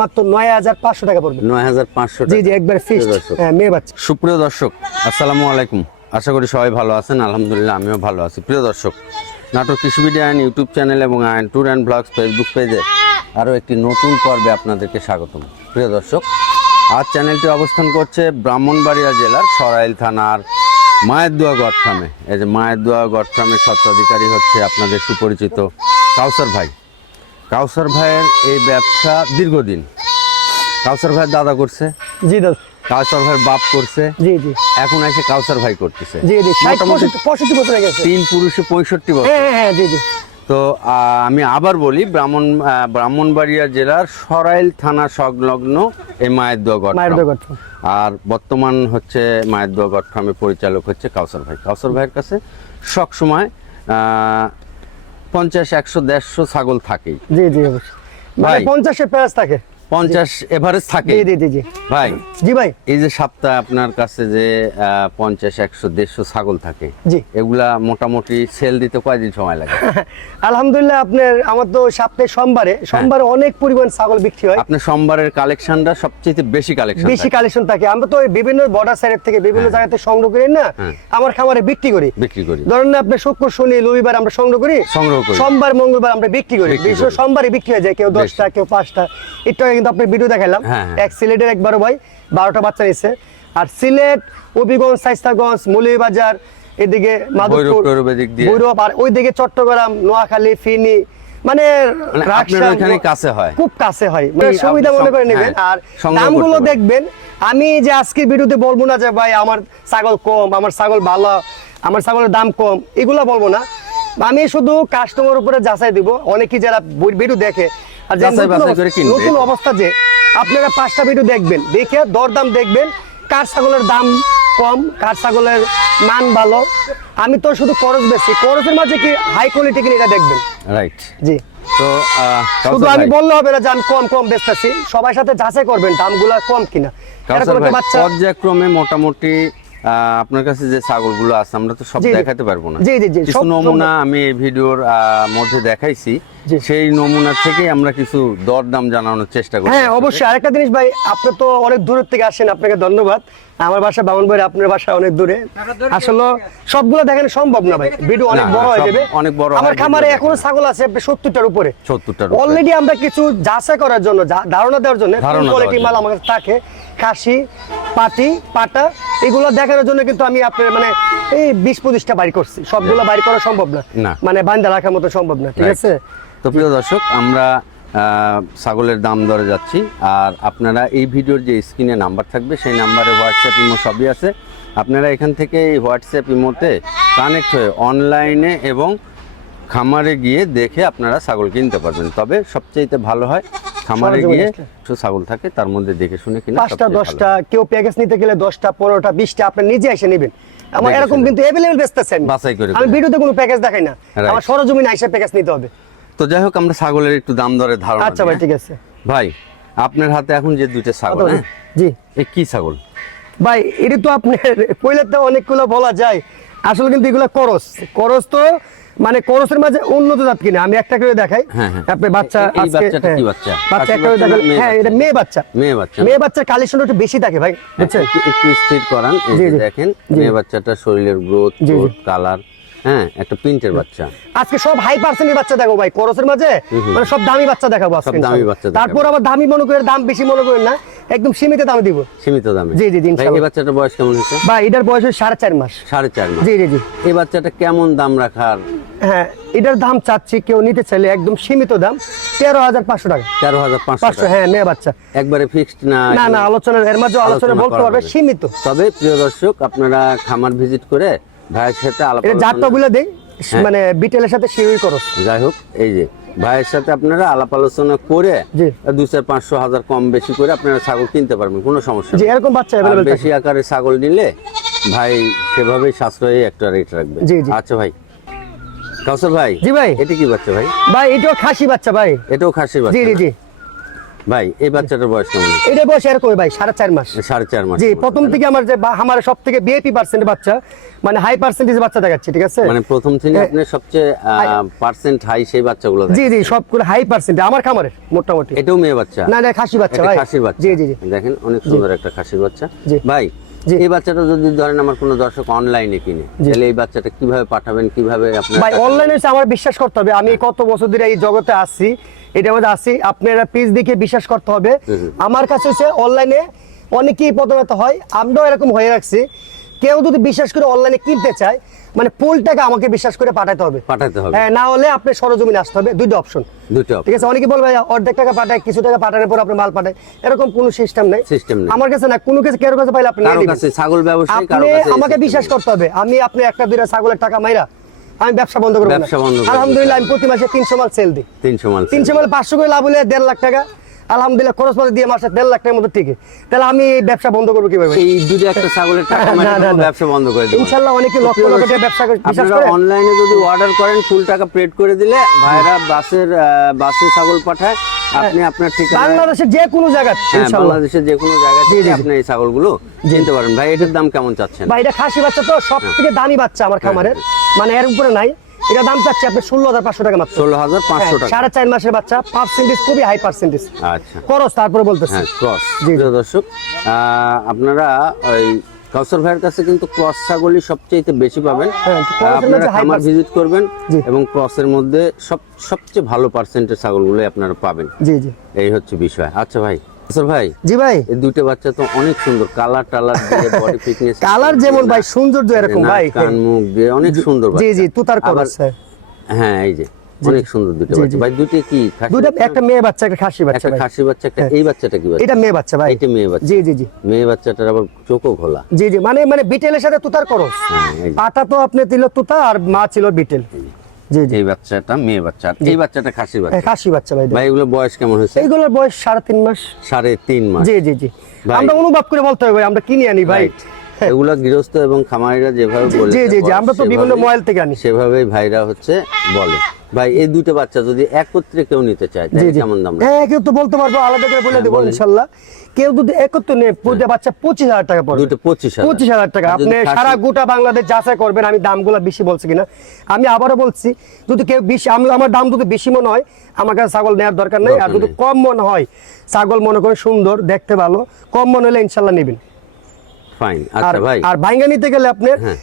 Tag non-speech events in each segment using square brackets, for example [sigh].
মাত্র নয় হাজার পাঁচশো টাকা পড়বে। নয় হাজার পাঁচশো জি জি একবার ফিক্সড হ্যাঁ মেয়ে বাচ্চা। সুপ্রিয় দর্শক আসসালামু আলাইকুম। আশা করি সবাই ভালো আছেন আলহামদুলিল্লাহ আমিও ভালো আছি। প্রিয় দর্শক নাটক কৃষি বিডি আইন ইউটিউব চ্যানেল এবং আইন ট্যুর অ্যান্ড ব্লগস ফেসবুক পেজে আরও একটি নতুন পর্বে আপনাদেরকে স্বাগতম। প্রিয় দর্শক আজ চ্যানেলটি অবস্থান করছে ব্রাহ্মণবাড়িয়া জেলার সরাইল থানার মায়ের দোয়া গড়ফার্মে এই যে মায়ের দোয়া গড়ফার্মের স্বত্বাধিকারী হচ্ছে আপনাদের সুপরিচিত কাউসার ভাই। কাউসার ভাইয়ের এই ব্যবসা দীর্ঘদিন। কাউসার ভাইয়ের দাদা করছে? জি দাদা। কাউসার ভাইয়ের বাপ করছে? জি জি। এখন এসে কাউসার ভাই করতেছে। জি জি পঁয়ষট্টি বছর হয়ে গেছে। তিন পুরুষে পঁয়ষট্টি বছর। হ্যাঁ হ্যাঁ জি জি। তো আমি আবার বলি ব্রাহ্মণ ব্রাহ্মণবাড়িয়া জেলার সরাইল থানা সংলগ্ন এই মায়ের দোয়া। আর বর্তমান হচ্ছে মায়ের দোয়া ফার্মের পরিচালক হচ্ছে কাউসার ভাই। কাউসার ভাইয়ের কাছে সব সময় পঞ্চাশ একশো দেড়শো ছাগল থাকে জি জি অবশ্যই। মানে পঞ্চাশে পঞ্চাশের থাকে। পঞ্চাশ এভারেজ থাকে? ভাই জি ভাই। এই যে সপ্তাহে আপনার কাছে যে পঞ্চাশ একশো দেড়শো ছাগল থাকে জি। এগুলা মোটামুটি সেল দিতে কয়দিন সময় লাগে? [laughs] আলহামদুলিল্লাহ আপনার আমার তো সপ্তাহে সোমবারে হ্যাঁ। সোমবারে অনেক পরিমাণ ছাগল বিক্রি হয়। আপনার সোমবারের কালেকশনটা সবচেয়ে বেশি কালেকশন বেশি কালেকশন থাকে। আমরা তো বিভিন্ন বর্ডার সাইড থেকে বিভিন্ন হ্যাঁ। জায়গাতে সংগ্রহ করি না হ্যাঁ। আমার খামারে বিক্রি করি। বিক্রি করি। ধরেন না আপনি শুক্র শনি রবিবার আমরা সংগ্রহ করি সংগ্রহ করি। সোমবার মঙ্গলবার আমরা বিক্রি করি। সোমবারে বিক্রি হয়ে যায় কেউ দশটা কেউ পাঁচটা আগে কিন্তু আপনার ভিডিও দেখালাম হ্যাঁ, হ্যাঁ। এক সিলেটের এক বড় ভাই বারোটা বাচ্চা নিচ্ছে আর সিলেট হবিগঞ্জ সাইস্তাগঞ্জ মৌলভীবাজার এদিকে মাধবপুর। ভৈরব আর ওইদিকে চট্টগ্রাম নোয়াখালী ফিনি মানে মানে কাছে হয়। খুব কাছে হয়। মানে সুবিধা মনে করে নেবেন। হ্যাঁ, আর দামগুলো দেখবেন। আমি যে আজকের ভিডিওতে বলব না যে ভাই আমার ছাগল কম আমার ছাগল ভালো আমার ছাগলের দাম কম এগুলো বলব না। আমি শুধু কাস্টমার উপরে যাচাই দিব। অনেকেই যারা ভিডিও দেখে আর নতুন অবস্থা- যে আপনারা পাঁচটা ভিডিও দেখবেন দেখে দরদাম দেখবেন কার ছাগলের দাম কম কার ছাগলের মান ভালো। আমি তো শুধু খরচ বেশি খরচের মাঝে কি হাই কোয়ালিটি কিনে এটা দেখবেন? রাইট জি। তো শুধু আমি বললে হবে না যে কম কম বেচতেছি। সবার সাথে যাচাই করবেন দামগুলো কম কিনা। পর্যায়ক্রমে মোটামুটি আহ, আপনার কাছে যে ছাগলগুলো আছে আমরা তো সব। দেখাতে পারব না। জি, জি, জি, কিছু নমুনা আমি এই ভিডিওর মধ্যে দেখাইছি। সেই নমুনা থেকে আমরা কিছু দরদাম জানানোর চেষ্টা করি হ্যাঁ অবশ্যই। আরেকটা জিনিস ভাই আপনি তো অনেক দূরের থেকে আসেন আপনাকে ধন্যবাদ। আমার বাসা বামন ভাই আপনার বাসা অনেক দূরে। আসলে সবগুলো দেখানো সম্ভব না ভাই ভিডিও অনেক বড় হয়ে যাবে। অনেক বড় আমার খামারে এখনও ছাগল আছে সত্তরটার উপরে। 70টার উপরে। অলরেডি আমরা কিছু যাচাই করার জন্য ধারণা দেওয়ার জন্য কোয়ালিটি মাল। আমার থাকে খাসি পাটি পাটা এগুলো দেখানোর জন্য কিন্তু আমি আপনার মানে এই বিশ পঁচিশটা বাড়ি করছি। সবগুলো বাড়ি করা সম্ভব না। মানে বান্ধা রাখার মতো সম্ভব না ঠিক আছে? তো প্রিয় দর্শক আমরা ছাগলের দাম দরে যাচ্ছি। আর আপনারা এই ভিডিওর যে স্ক্রিনে নাম্বার থাকবে সেই নাম্বারে হোয়াটসঅ্যাপ ইমো সবই আছে। আপনারা এখান থেকে এই হোয়াটসঅ্যাপ ইমোতে কানেক্ট হয়ে অনলাইনে এবং খামারে গিয়ে দেখে আপনারা ছাগল কিনতে পারবেন। তবে সবচেয়ে ভালো হয় খামারে গিয়ে কিছু ছাগল থাকে তার মধ্যে দেখে শুনে কিনা পাঁচটা দশটা কেউ প্যাকেজ নিতে গেলে দশটা পনেরোটা বিশটা আপনি নিজে এসে নেবেন। আমার এরকম কিন্তু অ্যাভেলেবেল বেচতেছে আমি বাছাই করে আমি ভিডিওতে কোনো প্যাকেজ দেখাই না। আমার সরজমিনে এসে প্যাকেজ নিতে হবে। তো যাই হোক আমরা ছাগলের একটু দাম দরে ধারণা আচ্ছা ভাই হ্যাঁ? ঠিক আছে। ভাই আপনার হাতে এখন যে দুইটা ছাগল হ্যাঁ? জি। এ কি ছাগল? ভাই এটা তো আপনার পয়লে তো অনেকগুলো বলা যায়। আসলে কিন্তু এগুলো করস। করস তো মানে করসের মাঝে উন্নত জাত কিনা আমি একটা করে দেখাই। হ্যাঁ, হ্যাঁ। আপনি বাচ্চা আজকে বাচ্চাটা কি হ্যাঁ, বাচ্চা? বাচ্চা একটা করে দেখাই। মেয়ে হ্যাঁ এটা বাচ্চা? মেয়ে বাচ্চা। মেয়ে বাচ্চা? মেয়ে বাচ্চার কালেকশন একটু বেশি থাকে ভাই বুঝছেন? একটু স্থির করান এই যে দেখেন মেয়ে বাচ্চাটা শরীরের গ্রোথ। কালার হ্যাঁ একটা প্রিন্টের বাচ্চা। আজকে সব হাই পার্সেন্টের বাচ্চা দেখো ভাই করসের মাঝে মানে সব দামি বাচ্চা দেখাবো আজকে দামি বাচ্চা তারপর আবার দামি মনে দাম বেশি মনে করেন না একদম সীমিত দামে দিব। সীমিত দামে। জি, জি, জি, ভাই এই বাচ্চাটার বয়স কেমন হচ্ছে বা এটার বয়স সাড়ে চার মাস। সাড়ে চার মাস। জি জি জি। এই বাচ্চাটা কেমন দাম রাখার? হ্যাঁ এটার দাম চাচ্ছি কেউ নিতে চাইলে একদম সীমিত দাম তেরো হাজার পাঁচশো টাকা। তেরো হাজার পাঁচশো হ্যাঁ মেয়ে বাচ্চা। একবারে ফিক্সড না না না আলোচনা এর মাঝে আলোচনা বলতে পারবে সীমিত। তবে প্রিয় দর্শক আপনারা খামার ভিজিট করে ভাইয়ের সাথে আলাপ জাতটা বলে দেই। মানে বিটেলের সাথে শিউই করো যাই হোক এই যে ভাইয়ের সাথে আপনারা আলাপ আলোচনা করে। দু চার পাঁচশো হাজার কম বেশি করে আপনারা ছাগল কিনতে পারবেন কোনো সমস্যা যে নেই। এরকম বাচ্চা বেশি আকারে ছাগল নিলে ভাই সেভাবেই সাশ্রয়ী একটা রেট রাখবে। জি, জি। আচ্ছা ভাই কাউসার ভাই জি ভাই। এটা কি বাচ্চা ভাই? ভাই এটাও খাসি বাচ্চা ভাই। এটাও খাসি বাচ্চা জি। জি ভাই এই বাচ্চাটার বয়স কেমন? এটা বয়স এরকম ভাই? সাড়ে চার মাস। সাড়ে চার মাস জি প্রথম থেকে আমার যে আমার সব থেকে বিএপি পার্সেন্ট বাচ্চা মানে হাই পার্সেন্টেজ বাচ্চা দেখাচ্ছে ঠিক আছে? মানে প্রথম থেকে আপনি সবচেয়ে পার্সেন্ট হাই সেই বাচ্চাগুলো জি জি সবগুলো হাই পার্সেন্ট আমার খামারের মোটামুটি। এটাও মেয়ে বাচ্চা? না না খাসি বাচ্চা ভাই। খাসি বাচ্চা। জি জি জি। দেখেন অনেক সুন্দর একটা খাসির বাচ্চা। জি। ভাই। এই বাচ্চাটা যদি ধরেন আমার কোনো দর্শক অনলাইনে কিনে তাহলে এই বাচ্চাটা কীভাবে পাঠাবেন কীভাবে আপনার ভাই অনলাইনে আমার বিশ্বাস করতে হবে। আমি কত বছর ধরে এই জগতে আসছি এটার মধ্যে আছি। আপনারা পিস দেখে বিশ্বাস করতে হবে। আমার কাছে হচ্ছে অনলাইনে অনেকেই প্রতারিত হয়। আমরাও এরকম হয়ে রাখছি। কেউ যদি বিশ্বাস করে অনলাইনে কিনতে চায় মানে ফুল টাকা আমাকে বিশ্বাস করে পাঠাতে হবে। পাঠাতে হবে। হ্যাঁ না হলে আপনি সরজমিনে আসতে হবে। দুইটা অপশন দুটো ঠিক আছে অনেকে বলবে অর্ধেক টাকা পাঠায় কিছু টাকা পাঠানোর পর আপনি মাল পাঠায়। এরকম কোনো সিস্টেম নেই। System নেই। আমার কাছে না কোনো কিছু কেউ কাছে পাইলে আপনি কারও কাছে ছাগল ব্যবসায়ী কারও কাছে আমাকে বিশ্বাস করতে হবে। আমি আপনি একটা দুইটা ছাগলের টাকা মাইরা আমি ব্যবসা বন্ধ করব না। ব্যবসা বন্ধ আলহামদুলিল্লাহ আমি প্রতি মাসে তিনশো মাল সেল দিই। তিনশো মাল sale। তিনশো মাল পাঁচশো করে লাভ হলে দেড় লাখ টাকা। আলহামদুলিল্লাহ খরচ পাতি দিয়ে মাসে দেড় লাখ টাকার মতো ঠিক তাহলে আমি এই ব্যবসা বন্ধ করব কীভাবে? এই দুটো একটা ছাগলের টাকা। ব্যবসা বন্ধ করে দেবো। ইনশাল্লাহ অনেকে লক্ষ লক্ষ টাকা ব্যবসা করে বিশ্বাস আপনারা অনলাইনে যদি অর্ডার করেন ফুল টাকা পেড করে দিলে ভাইরা বাসের বাসে ছাগল পাঠায় আপনি আপনার ঠিকানা বাংলাদেশের যে কোনো জায়গা হ্যাঁ, বাংলাদেশের যে কোনো জায়গা থেকে আপনি এই ছাগলগুলো কিনতে পারেন। ভাই এটার দাম কেমন চাচ্ছেন? বা এটা খাসি বাচ্চা তো সব থেকে দামি বাচ্চা আমার খামারের। মানে এর উপরে নাই। এটা দাম চাচ্ছে আপনি ষোলো হাজার পাঁচশো টাকা মাত্র। ষোলো হাজার পাঁচশো হ্যাঁ, টাকা। সাড়ে চার মাসের বাচ্চা পার্সেন্টেজ খুবই হাই পার্সেন্টেজ আচ্ছা। খরচ তারপরে বলতেছি। হ্যাঁ ক্রস জি, জি। দর্শক আপনারা ওই কাউসার ভাইয়ের কাছে কিন্তু ক্রস ছাগলই সবচেয়ে বেশি পাবেন। হ্যাঁ, আপনারা খামার ভিজিট করবেন এবং ক্রসের মধ্যে সব সবচেয়ে ভালো পার্সেন্টের ছাগলগুলোই আপনারা পাবেন। জি জি। এই হচ্ছে বিষয়। আচ্ছা ভাই কাউসার ভাই জি ভাই। এই দুটো বাচ্চা তো অনেক সুন্দর কালার টালার দিয়ে বডি ফিটনেস কালার যেমন ভাই সৌন্দর্য এরকম ভাই। কান মুখ দিয়ে অনেক সুন্দর জি জি তুতার হ্যাঁ। হ্যাঁ এই যে অনেক সুন্দর দুটো বাচ্চা। ভাই দুটো কি বাচ্চা? একটা মেয়ে বাচ্চা একটা খাসি বাচ্চা একটা খাসি বাচ্চা একটা এই বাচ্চাটা কি বাচ্চা? এটা মেয়ে বাচ্চা ভাই। এটা মেয়ে বাচ্চা। জি জি জি। মেয়ে বাচ্চাটার আবার চোখও খোলা জি জি মানে মানে বিটেলের সাথে তুতার করস। হ্যাঁ। পাটা তো আপনি দিল তুতা আর মা ছিল বিটেল। জি এই বাচ্চাটা মেয়ে বাচ্চা। এই বাচ্চাটা খাসি বাচ্চা। খাসি বাচ্চা ভাই ভাই এগুলো বয়স কেমন হয়েছে? এগুলোর বয়স সাড়ে তিন মাস। সাড়ে তিন মাস। জি জি জি। আমরা অনুভব করে বলতে হবে ভাই আমরা কিনে আনি ভাই. এগুলো গৃহস্থ এবং খামারিরা যেভাবে বলে জি জি জি আমরা তো বিভিন্ন মোবাইল থেকে আনি। সেভাবেই ভাইরা হচ্ছে বলে। ভাই এই দুটো বাচ্চা যদি একত্রে কেউ নিতে চায় কেমন দাম? হ্যাঁ কেউ তো বলতে পারব আলাদা করে বলে হ্যাঁ, দেবো ইনশাল্লাহ। কেউ যদি একত্র নেই বাচ্চা পঁচিশ হাজার টাকা পড়বে। দুটো পঁচিশ পঁচিশ হাজার টাকা। আপনি সারা গোটা বাংলাদেশ যাচাই করবেন আমি দামগুলো বেশি বলছি কিনা। আমি আবারও বলছি যদি কেউ বেশি আমি আমার দাম যদি বেশি মনে হয় আমার কাছে ছাগল নেওয়ার দরকার নেই। আর যদি কম মনে হয় ছাগল মনে করে সুন্দর দেখতে ভালো কম মনে হলে ইনশাল্লাহ নেবেন। ফাইন আচ্ছা ভাই। আর বাইঙ্গা নিতে গেলে আপনার হ্যাঁ।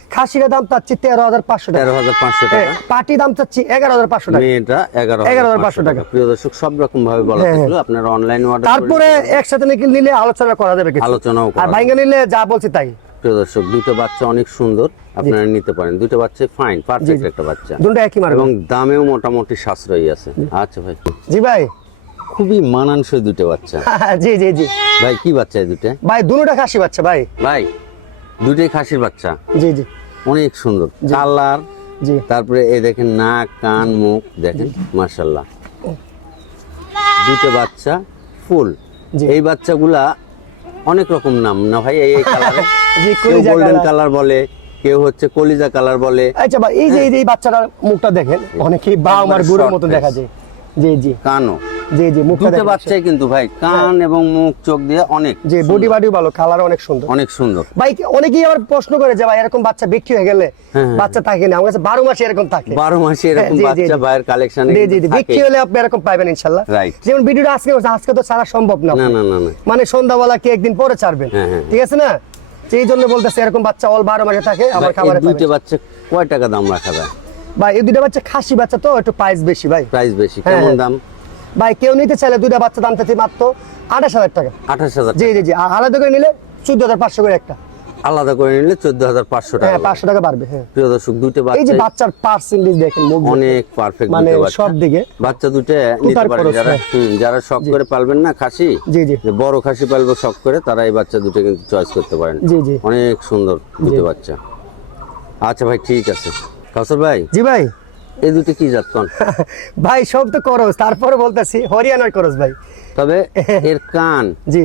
দাম চাচ্ছি তেরো হাজার পাঁচশো টাকা। তেরো হাজার পাঁচশো হ্যাঁ, টাকা। পাটি দাম চাচ্ছি এগারো হাজার পাঁচশো টাকা। মেয়েটা এগারো 11,500 টাকা। প্রিয় দর্শক সব রকম ভাবে বলা হ্যাঁ, থাকল অনলাইন অর্ডার তারপরে একসাথে নিলে- নিলে আলোচনা করা যাবে আলোচনাও করা আর বাইঙ্গা নিলে যা বলছি তাই। প্রিয় দর্শক দুটো বাচ্চা অনেক সুন্দর। আপনারা নিতে পারেন। দুটো বাচ্চা ফাইন পারফেক্ট একটা বাচ্চা। দুটো একই মারবে এবং দামেও মোটামুটি সাশ্রয়ী আছে। আচ্ছা ভাই। জি ভাই। খুবই মানানসই দুটো বাচ্চা। [laughs] জি জি জি। ভাই কি বাচ্চা এই দুটো ভাই দুটোটা খাসি বাচ্চা ভাই। ভাই দুটোই খাসির বাচ্চা। জি জি। অনেক সুন্দর। কালার জি। তারপরে এই দেখেন নাক কান মুখ দেখেন মার্শাল্লাহ দুটো বাচ্চা ফুল। জি। এই বাচ্চাগুলা অনেক রকম নাম না ভাই এই [laughs] কালারে? জি, কেউ গোল্ডেন কালার। বলে কেউ হচ্ছে কলিজা কালার বলে। আচ্ছা ভাই এই যে এই যে এই বাচ্চাটার মুখটা দেখেন অনেকেই বা আমার গুরুর মতো দেখা যায়। জি জি। কানও। জি জি মুখটা দুটো বাচ্চাই কিন্তু ভাই কান এবং মুখ চোখ দিয়ে অনেক জি বডি বাডিও ভালো কালার অনেক সুন্দর। অনেক সুন্দর। ভাই অনেকেই আবার প্রশ্ন করে যে ভাই এরকম বাচ্চা বিক্রি হয়ে গেলে হ্যাঁ, বাচ্চা থাকে না? আমার কাছে বারো মাসে এরকম থাকে। বারো মাসে এরকম বাচ্চা ভাইয়ের কালেকশনে জি জি বিক্রি হলে আপনি এরকম পাবেন. যেমন ভিডিওটা আজকে আজকে তো ছাড়া সম্ভব না। না না না মানে সন্ধ্যাবেলা কি একদিন পরে ছাড়বেন? হ্যাঁ, হ্যাঁ। ঠিক আছে না? সেই জন্য বলতেছে এরকম বাচ্চা অল বারো মাসে থাকে এই খাবারে দুইটা বাচ্চা কয় টাকা দাম রাখা যায়? ভাই এই দুইটা বাচ্চা খাসি বাচ্চা তো একটু প্রাইস বেশি ভাই। প্রাইস বেশি। হ্যাঁ, কেমন হ্যাঁ। দাম? ভাই কেউ নিতে চাইলে দুইটা বাচ্চা দাম চাচ্ছি মাত্র আঠাশ হাজার টাকা। আঠাশ হাজার জি জি জি আলাদা করে নিলে চোদ্দ হাজার পাঁচশো করে একটা। আলাদা করে নিলে চোদ্দ হাজার পাঁচশো হ্যাঁ টাকা পাঁচশো টাকা বাড়বে হ্যাঁ। প্রিয় দর্শক দুটো এই যে বাচ্চা বাচ্চার পার্সেন্টেজ দেখেন অনেক পারফেক্ট মানে সব দিকে বাচ্চা দুটো নিতে কুতার যারা হ্যাঁ। যারা শখ করে পালবেন না খাসি জি জি। বড় খাসি পালবো শখ করে তারা এই বাচ্চা দুটো কিন্তু চয়েস করতে পারেন। জি জি। অনেক সুন্দর দুটো বাচ্চা। আচ্ছা ভাই ঠিক আছে। কাসর ভাই? জি ভাই। এই দুটো কি জাত কন? [laughs] ভাই সব তো করস তারপরে বলতেছি হরিয়ানার করস ভাই। তবে [laughs] এর কান জি।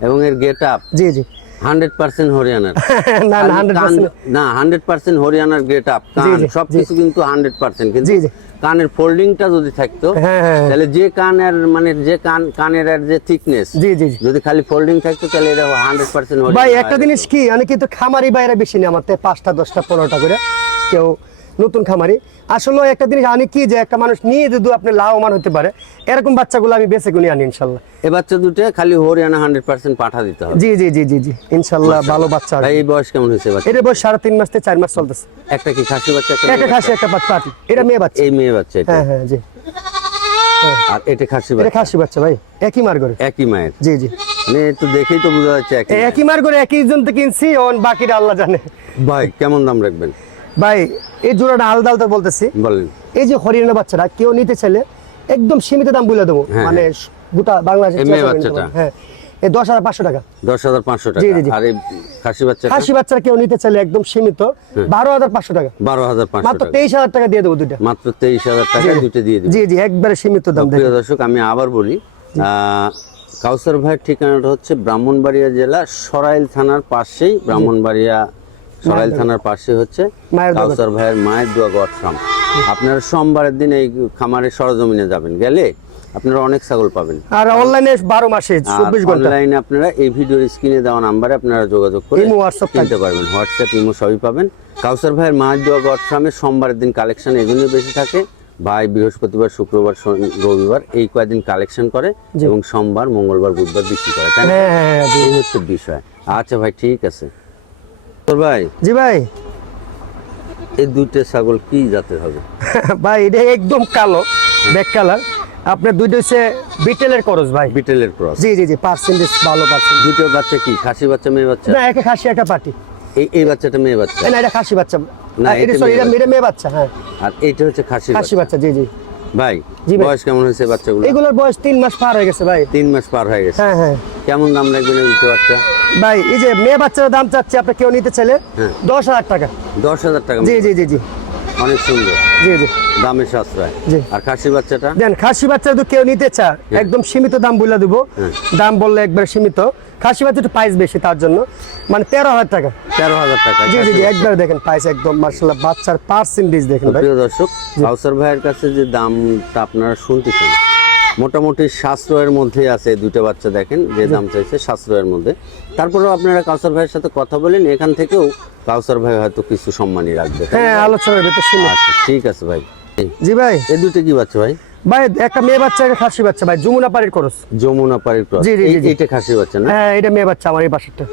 এবং এর গেট আপ জি জি। হান্ড্রেড পার্সেন্ট হরিয়ানার। [laughs] না না হান্ড্রেড পার্সেন্ট। হরিয়ানার গেট আপ কান সবকিছু কিন্তু হান্ড্রেড পার্সেন্ট। কিন্তু। কানের ফোল্ডিংটা যদি থাকতো হ্যাঁ, হ্যাঁ, হ্যাঁ। তাহলে যে কানের মানে যে কান কানের আর যে থিকনেস জি জি জি। যদি খালি ফোল্ডিং থাকতো তাহলে এটা হান্ড্রেড পার্সেন্ট ভাই একটা জিনিস কি আমি কিন্তু খামারি বাইরে বেশি নেই আমার পাঁচটা দশটা পনেরোটা করে। কেউ নতুন খামারি। আসলে একটা জিনিস আনি কি যে একটা মানুষ নিয়ে যদি আপনি লাভবান হতে পারে এরকম বাচ্চাগুলো আমি বেছে গুনি আনি ইনশাল্লাহ। এ বাচ্চা দুটো খালি হরিয়ানা হান্ড্রেড পার্সেন্ট পাঠা দিতে হবে। জি জি জি জি জি ইনশাল্লাহ ভালো বাচ্চা এই বয়স কেমন হয়েছে বাচ্চা? এটা বয়স সাড়ে তিন মাস থেকে চার মাস চলতেছে। একটা কি খাসি বাচ্চা একটা খাসি একটা বাচ্চা। এটা মেয়ে বাচ্চা? এই মেয়ে বাচ্চা এটা। হ্যাঁ হ্যাঁ জি। আর এটা খাসি এটা বাচ্চা। খাসি বাচ্চা ভাই। একই মার করে একই মায়ের। জি জি। মানে একটু দেখেই তো বোঝা যাচ্ছে একই। একই মার করে একই জন তো কিনছি অন বাকিটা আল্লাহ জানে। ভাই কেমন দাম রাখবেন? ভাই এই জোড়াটা আলাদা আলাদা বলতেছি। এই যে হরিয়ানা বাচ্চাটা কেউ নিতে চাইলে একদম সীমিত দাম বলে দেবো। হ্যাঁ, মানে গোটা নিতে বাচ্চাটা? পারবেন। হ্যাঁ। দশ হাজার পাঁচশো টাকা। দশ হাজার পাঁচশো টাকা। জি, জি, জি। আর খাসি বাচ্চা খাসি বাচ্চারা কেউ নিতে চাইলে একদম সীমিত। বারো হাজার পাঁচশো টাকা। বারো হাজার পাঁচশো মাত্র তেইশ হাজার টাকা দিয়ে দেবো দুইটা। মাত্র তেইশ হাজার টাকা দুটো দিয়ে দিবেন জি জি একবারে সীমিত দাম প্রিয় দর্শক আমি আবার বলি কাউসার ভাইয়ের ঠিকানাটা হচ্ছে ব্রাহ্মণবাড়িয়া জেলা সরাইল থানার পাশেই ব্রাহ্মণবাড়িয়া সরাইল থানার পাশে হচ্ছে কাউসার ভাইয়ের মায়ের দোয়া গটফার্ম আপনারা সোমবারের দিন এই খামারের সরজমিনে যাবেন গেলে আপনারা অনেক ছাগল পাবেন। আর অনলাইনে বারো মাসে আর চব্বিশ ঘণ্টা। অনলাইনে আপনারা এই ভিডিওর স্ক্রিনে দেওয়া নাম্বারে আপনারা যোগাযোগ করে ইমো, হোয়াটসঅ্যাপ কিনতে পারবেন হোয়াটসঅ্যাপ ইমো সবই পাবেন। কাউসার ভাইয়ের মাছ দেওয়া গটফার্মে সোমবারের দিন কালেকশন এগুলো বেশি থাকে। ভাই বৃহস্পতিবার শুক্রবার রবিবার এই কয়েকদিন কালেকশন করে এবং সোমবার মঙ্গলবার বুধবার বিক্রি করে তাই? হ্যাঁ হ্যাঁ হ্যাঁ হচ্ছে বিষয়। আচ্ছা ভাই ঠিক আছে। ভাই? জি ভাই। এই দুইটা ছাগল কি জাতের হবে? [laughs] ভাই এটা একদম কালো ব্যাক কালার আপনার দুইটা হচ্ছে বিটেলের খরচ ভাই। বিটেলের ক্রস? জি জি জি পার্সেন্টেজ ভালো পার্সেন্ট বাচ্চা কি খাসি বাচ্চা মেয়ে বাচ্চা? না একটা খাসি একটা পাটি। এই এই বাচ্চাটা মেয়ে বাচ্চা? না এটা খাসি বাচ্চা। না, এটা এটা সরি মেয়ে এটা এটা মেয়ে বাচ্চা হ্যাঁ। আর এইটা হচ্ছে খাসি খাসি বাচ্চা। জি জি। ভাই জি বয়স কেমন হয়েছে বাচ্চাগুলো এগুলোর বয়স তিন মাস পার হয়ে গেছে ভাই। তিন মাস পার হয়ে গেছে। হ্যাঁ হ্যাঁ। কেমন দাম লাগবে না দুটো বাচ্চা? ভাই এই যে মেয়ে বাচ্চার দাম চাচ্ছে আপনি কেউ নিতে চাইলে হ্যাঁ। দশ হাজার টাকা। দশ হাজার টাকা জি জি জি জি। অনেক সুন্দর। জি জি। দামের সাশ্রয়। জি। আর খাসি বাচ্চাটা? দেন খাসি বাচ্চা যদি কেউ নিতে চায় একদম সীমিত দাম বলে দেবো। হ্যাঁ। দাম বললে একবার সীমিত। খাসি বাচ্চা একটু প্রাইস বেশি তার জন্য। মানে তেরো হাজার টাকা। তেরো হাজার টাকা জি জি জি একবার দেখেন প্রাইস একদম মার্শাল্লাহ বাচ্চার পার্সেন্টেজ দেখেন ভাই। প্রিয় দর্শক কাউসার ভাইয়ের কাছে যে দামটা আপনারা শুনতেছেন মোটামুটি সাশ্রয়ের মধ্যেই আছে দুটো বাচ্চা দেখেন যে দাম চাইছে সাশ্রয়ের মধ্যে। তারপরেও আপনারা কাউসার ভাইয়ের সাথে কথা বলেন এখান থেকেও কাউসার ভাই হয়তো কিছু সম্মানই রাখবে। হ্যাঁ আলোচনার ভিতরে শুনুন। আচ্ছা ঠিক আছে ভাই। জি ভাই। এই দুটো কি বাচ্চা ভাই? ভাই একটা মেয়ে বাচ্চা একটা খাসি বাচ্চা ভাই যমুনা পাড়ির খরচ। যমুনা পাড়ির ক্রস জি, জি। এইটা খাসি বাচ্চা না? হ্যাঁ এটা মেয়ে বাচ্চা আমার এই বাসাটা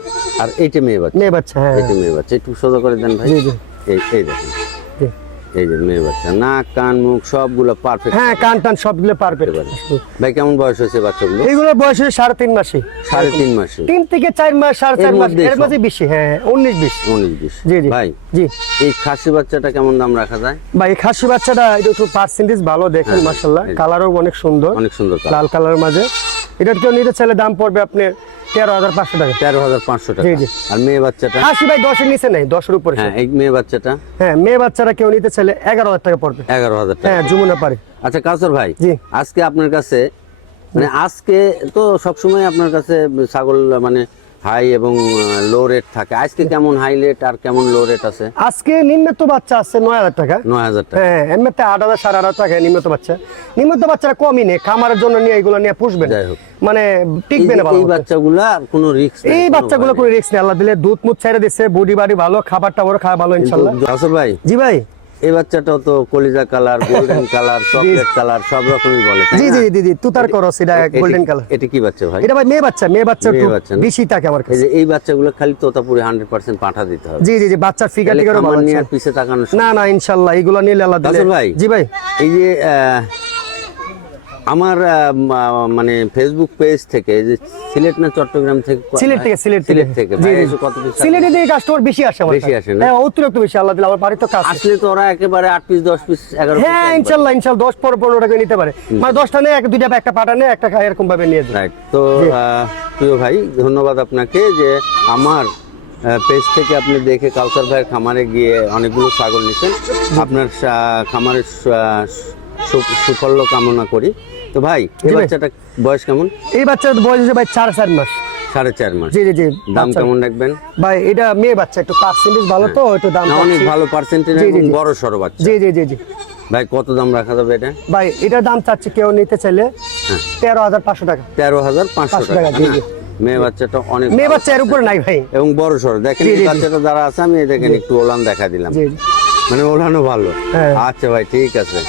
আর এইটা মেয়ে বাচ্চা? মেয়ে বাচ্চা হ্যাঁ। এইটা মেয়ে বাচ্চা। একটু সোজা করে দেন ভাই। জি, জি। এই এই দেখেন। এই যে মেয়ে বাচ্চা নাক কান মুখ সবগুলো পারফেক্ট হ্যাঁ কান টান সবগুলো পারবে ভাই কেমন বয়স হয়েছে বাচ্চাগুলো? বয়স হচ্ছে সাড়ে তিন মাসে। সাড়ে তিন মাসে। তিন থেকে চার মাস সাড়ে চার মাস। এর। মাঝে বেশি হ্যাঁ উনিশ বিশ। উনিশ বিশ। জি জি। ভাই জি। এই খাসি বাচ্চাটা কেমন দাম রাখা যায়? ভাই এই খাসি বাচ্চাটা এটা একটু পার্সেন্টেজ ভালো দেখেন হ্যাঁ, মাসাল্লাহ কালারও অনেক সুন্দর। অনেক সুন্দর লাল কালারের মাঝে। এটা কেউ নিতে চাইলে দাম পড়বে আপনার তেরো হাজার পাঁচশো টাকা। তেরো হাজার পাঁচশো টাকা। জি, জি। আর মেয়ে বাচ্চাটা? আশি ভাই দশের নিচে নেই দশের উপরে হ্যাঁ এই মেয়ে বাচ্চাটা? হ্যাঁ মেয়ে বাচ্চারা কেউ নিতে চাইলে এগারো হাজার টাকা পড়বে। এগারো হাজার টাকা। হ্যাঁ যমুনা পারে আচ্ছা কাউসার ভাই জি। আজকে আপনার কাছে মানে আজকে তো সবসময় আপনার কাছে ছাগল মানে হাই এবং লো রেট থাকে। আজকে কেমন হাই রেট আর কেমন লো রেট আছে? আজকে নিম্নত বাচ্চা আছে নয় হাজার টাকা। নয় হাজার টাকা। হ্যাঁ এমনিতে আট হাজার সাড়ে আট হাজার টাকা নিম্নত বাচ্চা। নিম্নত বাচ্চারা কমই নেই খামারের জন্য নিয়ে এগুলো নিয়ে পুষবেন যাই হোক। মানে টিকবে না ভালো এই। বাচ্চাগুলা কোনো রিস্ক এই বাচ্চাগুলো কোনো রিস্ক নেই আল্লাহ দিলে দুধ মুধ ছেড়ে দিচ্ছে বডি বাড়ি ভালো খাবার টাবার খাওয়া ভালো ইনশাল্লাহ। কাউসার ভাই জি ভাই। এই বাচ্চাটাও তো কলিজা colour [laughs] golden colour chocolate colour সব রকমই বলে জি জি দিদি তুতার করস এটা গোল্ডেন কালার। এটা কি বাচ্চা ভাই? এটা ভাই মেয়ে বাচ্চা মেয়ে বাচ্চা বেশি থাকে আমার এই কাছে। এই বাচ্চাগুলো খালি তোতাপুরি হান্ড্রেড পার্সেন্ট পাঠা দিতে হবে। জি জি জি বাচ্চা ফিগার টিগারও ভালো আছে পিছে তাকানো না না ইনশাআল্লাহ এগুলো নিয়ে আল্লাহ দিলে। ভাই। জি ভাই। এই যে আমার মানে ফেসবুক পেজ থেকে যে সিলেট না চট্টগ্রাম থেকে সিলেট থেকে সিলেট থেকে। সিলেট থেকে সিলেটে থেকে কাস্টমার বেশি আসে বেশি। আসে না? হ্যাঁ অতিরিক্ত বেশি আল্লাহ দিলে আমার বাড়ি তো কাছে। আসলে তো ওরা একেবারে আট পিস দশ পিস এগারো হ্যাঁ ইনশাল্লাহ ইনশাল্লাহ দশ পনেরো পনেরো টাকা নিতে পারে। মানে দশটা নেই এক দুইটা একটা পাটা নেই একটা এরকম ভাবে নিয়ে যায়। রাইট তো প্রিয় ভাই ধন্যবাদ আপনাকে যে আমার পেজ থেকে আপনি দেখে কাউসার ভাইয়ের খামারে গিয়ে অনেকগুলো ছাগল নিছেন। আপনার খামারের সুফল্য কামনা করি। তো ভাই এই বাচ্চাটা বয়স কেমন? এই বাচ্চার বয়স হচ্ছে ভাই চার চার মাস। সাড়ে চার মাস। জি জি জি দাম কেমন রাখবেন? ভাই এটা মেয়ে বাচ্চা একটু পার্সেন্টেজ ভালো তো একটু দাম অনেক ভালো পার্সেন্টেজ বড় সড়ো বাচ্চা। জি জি জি জি। ভাই কত দাম রাখা যাবে এটা? ভাই এটার দাম চাচ্ছি কেউ নিতে চাইলে হ্যাঁ। তেরো হাজার পাঁচশো টাকা। তেরো হাজার পাঁচশো টাকা জি, জি। মেয়ে বাচ্চাটা অনেক মেয়ে বাচ্চা এর উপরে নাই ভাই। এবং বড় সড়ো। দেখেন। বাচ্চাটা যারা আছে আমি দেখেন একটু ওলান দেখা দিলাম। মানে ওলানো ভালো। হ্যাঁ। আচ্ছা ভাই ঠিক আছে।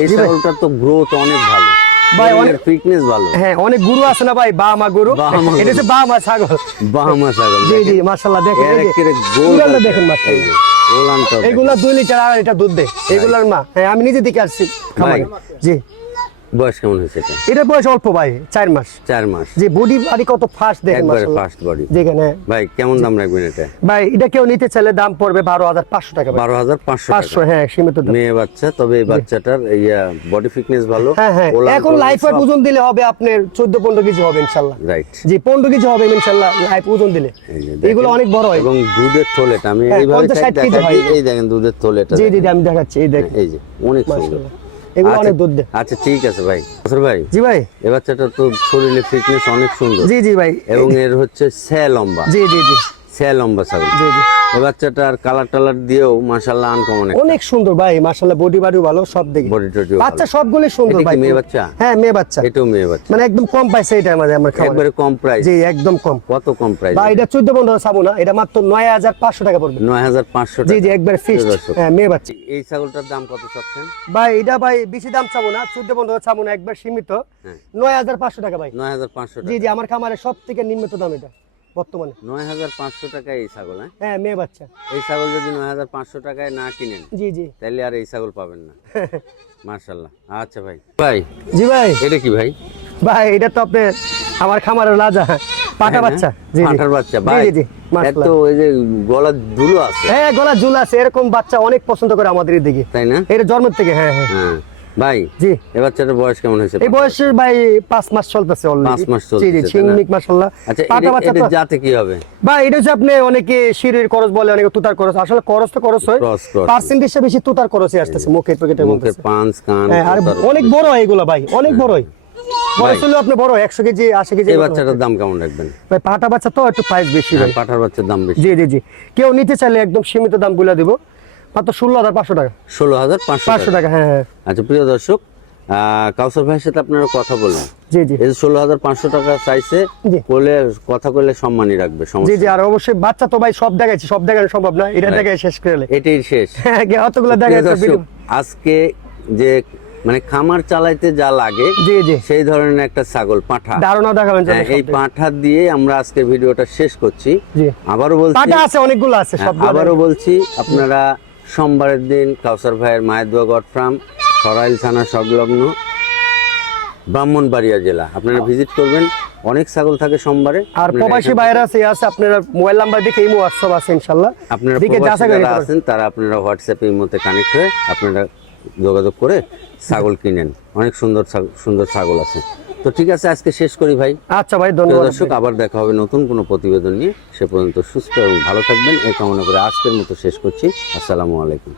এই ছাগলটার তো গ্রোথ অনেক ভালো। ভাই, অনেক- ফিটনেস ভালো। হ্যাঁ অনেক গুরু আছে না ভাই? বা মা গরু এটা হচ্ছে বা মা ছাগল। ছাগল জি জি মাশাআল্লাহ দেখেন। দেখেন মাশাআল্লাহ। এগুলা দুই লিটার আড়াই লিটার দুধ দেয়। এগুলার মা। হ্যাঁ আমি নিজে দিকে আসছি। জি। বয়স কেমন হয়েছে এটা? এটা বয়স অল্প ভাই চার মাস। চার মাস। যে বডি বাড়ি কত ফাস্ট দেখেন একবারে মাশাল্লাহ বডি দেখেন ভাই কেমন দাম রাখবেন এটা? ভাই এটা কেউ নিতে চাইলে দাম পড়বে বারো হাজার পাঁচশো টাকা বারো হাজার পাঁচশো পাঁচশো হ্যাঁ সীমিত মেয়ে বাচ্চা তবে এই বাচ্চাটার ইয়া বডি ফিটনেস ভালো। হ্যাঁ হ্যাঁ এখন লাইফ ওয়েট ওজন দিলে হবে আপনার চোদ্দ পনেরো কেজি হবে ইনশাল্লাহ রাইট পনেরো কেজি হবে ইনশাল্লাহ লাইফ ওজন দিলে। এগুলো অনেক বড় হয়। এবং দুধের থল এটা আমি হ্যাঁ, এইভাবে 50 খাই, 60 কেজি দেখাচ্ছি। এই দেখেন দুধের থল এটা জি জি আমি দেখাচ্ছি এই দেখেন। এই যে অনেক সুন্দর। এগুলো আচ্ছা, অনেক দুধ দেয় আচ্ছা ঠিক আছে ভাই। আসর ভাই জি ভাই। বাচ্চাটা তো শরীরে ফিটনেস অনেক সুন্দর। জি জি ভাই। এবং এর হচ্ছে স্যা লম্বা। জি জি জি। স্যা লম্বা ছাগল। বাচ্চাটার কালার টালার দিয়েও আনকমন অনেক সুন্দর ভাই মাশাআল্লাহ বডি বাড়িও ভালো সব দিকে বডি টডি বাচ্চা সুন্দর ভাই। মেয়ে বাচ্চা? হ্যাঁ মেয়ে বাচ্চা। এটাও মেয়ে বাচ্চা। মানে একদম কম পাইছে এটা আমাদের আমার খাবার একবারে কম প্রাইস জি একদম কম। কত কম প্রাইস ভাই এটা চোদ্দ পনেরো চাবো না এটা মাত্র নয় হাজার পাঁচশো টাকা পড়বে। নয় হাজার পাঁচশো জি জি একবারে দর্শক। হ্যাঁ মেয়ে বাচ্চা। এই ছাগলটার দাম কত চাচ্ছেন? ভাই এটা ভাই বেশি দাম চাবো না চোদ্দ পনেরো চাবো না একবার সীমিত। হ্যাঁ। নয় হাজার পাঁচশো টাকা ভাই। নয় হাজার পাঁচশো জি জি আমার খামারে সব থেকে নিম্নত দাম এটা। বর্তমানে। নয় হাজার পাঁচশো টাকা এই ছাগল হ্যাঁ? হ্যাঁ মেয়ে বাচ্চা। এই ছাগল যদি নয় হাজার পাঁচশো টাকায় না কিনেন জি জি। তাহলে আর এই ছাগল পাবেন না। [laughs] মার্শাল্লাহ আচ্ছা ভাই। ভাই জি ভাই। এটা কি ভাই? ভাই এটা তো আপনি আমার খামারের রাজা পাটা বাচ্চা। জি পাঁঠার বাচ্চা। ভাই জি জি এত ওই যে গলা আছে। হ্যাঁ গলা ঝুল আছে। এরকম বাচ্চা অনেক পছন্দ করে আমাদের এদিকে। তাই না? এটা জন্মের থেকে হ্যাঁ হ্যাঁ। হ্যাঁ। ভাই জি। বাচ্চাটার বয়স কেমন হয়েছে? এই বয়সের ভাই মাস চলতেছে অলরেডি মাস চলতেছে, মাশাআল্লাহ। আচ্ছা পাটা এটা- বাচ্চা এটা তো কি হবে? ভাই এটা হচ্ছে আপনি অনেকে শিরির করস বলে অনেকে তুতার করস আসলে করস তো করস হয়। পার্সেন্টেজটা বেশি তুতার আসতেছে মুখের মুখের পাঁচ কান হ্যাঁ আর অনেক বড় হয় এগুলো ভাই অনেক বড় হয়। আপনি বড় একশো কেজি আশি কেজি এই বাচ্চাটার দাম কেমন রাখবেন? ভাই পাটা বাচ্চা তো একটু প্রাইস বেশি ভাই। পাঠার বাচ্চার দাম বেশি। জি জি জি। কেউ নিতে চাইলে একদম সীমিত দাম বলে দিব। মাত্র ষোলো হাজার পাঁচশো টাকা। ষোলো হাজার পাঁচশো টাকা। হ্যাঁ হ্যাঁ। আচ্ছা প্রিয় দর্শক কাউসার ভাইয়ের সাথে আপনারা কথা বললেন জি জি। এই ষোলো হাজার পাঁচশো টাকা চাইছে বলে কথা কইলে সম্মানই রাখবে জি জি আর অবশ্যই বাচ্চা তো ভাই সব দেখাচ্ছি সব দেখানো সম্ভব না এটা দেখায় শেষ করে এটাই শেষ। হ্যাঁ অতগুলো তো দর্শক, ভিডিও আজকে যে মানে খামার চালাইতে যা লাগে সেই ধরনের একটা ছাগল পাঠা। দারুণও দেখাবেন হ্যাঁ, এই পাঠা দিয়ে আমরা আজকে ভিডিওটা শেষ করছি। আবারও বলছি পাটা আছে অনেকগুলো আছে হ্যাঁ, আবারও বলছি আপনারা সোমবারের দিন কাউসার ভাইয়ের মায়ের দোয়া গড ফার্ম সরাইল থানা সংলগ্ন ব্রাহ্মণবাড়িয়া জেলা। আপনারা ভিজিট করবেন অনেক ছাগল থাকে সোমবারে। আর প্রবাসী বাইরে আছে আছে আপনারা মোবাইল নাম্বার দেখে ইমো হোয়াটসঅ্যাপ আছে ইনশাল্লাহ। আপনারা যারা আছেন তারা আপনারা হোয়াটসঅ্যাপে মধ্যে কানেক্ট হয়ে আপনারা যোগাযোগ করে ছাগল কিনেন। অনেক সুন্দর সুন্দর ছাগল আছে। তো ঠিক আছে আজকে শেষ করি ভাই। আচ্ছা ভাই ধন্যবাদ দর্শক আবার দেখা হবে নতুন কোনো প্রতিবেদন নিয়ে। সে পর্যন্ত সুস্থ এবং ভালো থাকবেন। এই কামনা করে আজকের মতো শেষ করছি। আসসালামু আলাইকুম।